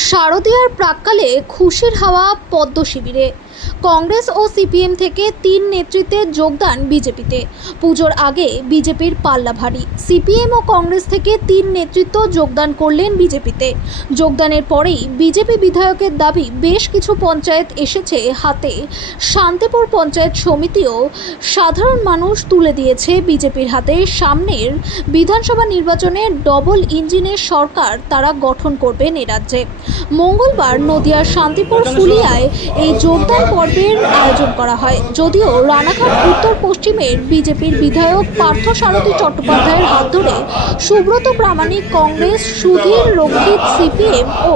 শারদীয়ার প্রাক্কালে খুশির হাওয়া পদ্ম শিবিরে। কংগ্রেস ও সিপিএম থেকে 3 নেতৃত্বের যোগদান বিজেপিতে। পুজোর আগে বিজেপির পাল্লা ভারী। সিপিএম ও কংগ্রেস থেকে 3 নেতৃত্ব যোগদান করলেন বিজেপিতে। যোগদানের পরেই বিজেপি বিধায়কের দাবি, বেশ কিছু পঞ্চায়েত এসেছে হাতে। শান্তিপুর পঞ্চায়েত সমিতিও সাধারণ মানুষ তুলে দিয়েছে বিজেপির হাতে। সামনের বিধানসভা নির্বাচনে ডবল ইঞ্জিনের সরকার তারা গঠন করবেন এ রাজ্যে। মঙ্গলবার নদিয়ার শান্তিপুর ফুলিয়ায় এই যোগদান পর্বের আয়োজন করা হয়। যদিও রানাঘাট উত্তর পশ্চিমের বিজেপির বিধায়ক পার্থসারথী চট্টোপাধ্যায়ের হাত ধরে সুব্রত প্রামাণিক কংগ্রেস, সুধীর রক্ষিত সিপিএম ও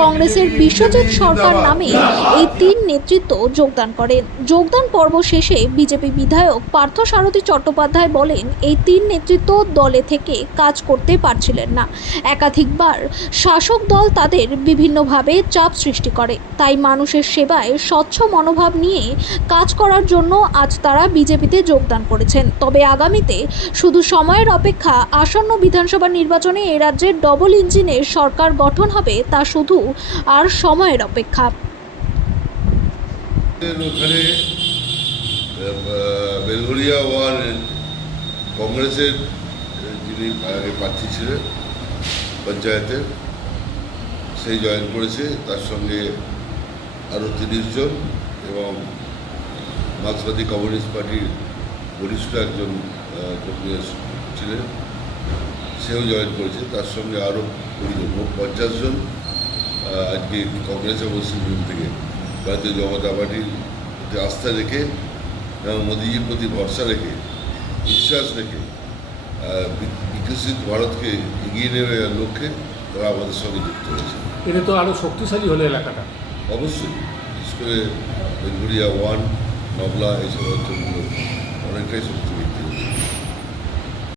কংগ্রেসের বিশ্বজিৎ সরকার নামে এই 3 নেতৃত্ব যোগদান করেন। যোগদান পর্ব শেষে বিজেপি বিধায়ক পার্থসারথী চট্টোপাধ্যায় বলেন, এই 3 নেতৃত্ব দলে থেকে কাজ করতে পারছিলেন না। একাধিকবার শাসক দল তাদের বিভিন্নভাবে চাপ সৃষ্টি করে, তাই মানুষের সেবায় স্বচ্ছ মনোভাব নিয়ে কাজ করার জন্য আজ তারা বিজেপিতে যোগদান করেছেন। তবে আগামীতে শুধু সময়ের অপেক্ষা। আসন্ন বিধানসভা নির্বাচনে এ রাজ্যের ডবল ইঞ্জিনের সরকার গঠন হবে, তা শুধু আর সময়ের অপেক্ষা। ওখানে বেলঘরিয়া ওয়ান কংগ্রেসের যিনি আগে প্রার্থী ছিলেন পঞ্চায়েতের, সেই জয়েন করেছে। তার সঙ্গে আরও 30 জন এবং মার্ক্সবাদী কমিউনিস্ট পার্টির বরিষ্ঠ একজন কর্মী ছিলেন, সেও জয়েন করেছে। তার সঙ্গে আরও 20 জন, মোট 50 জন আজকে কংগ্রেস এবং সিপিএম থেকে ভারতীয় জনতা পার্টির প্রতি আস্থা রেখে এবং মোদীজির প্রতি ভরসা রেখে, বিশ্বাস রেখে বিকশিত ভারতকে এগিয়ে নেওয়ার লক্ষ্যে তারা আমাদের সঙ্গে যুক্ত হয়েছে। এটা তো আরও শক্তিশালী হলো এলাকাটা। অবশ্যই, বিশেষ করে বেলঘরিয়া ওয়ান, নবলা, এইসব অঞ্চলগুলো অনেকটাই শক্তি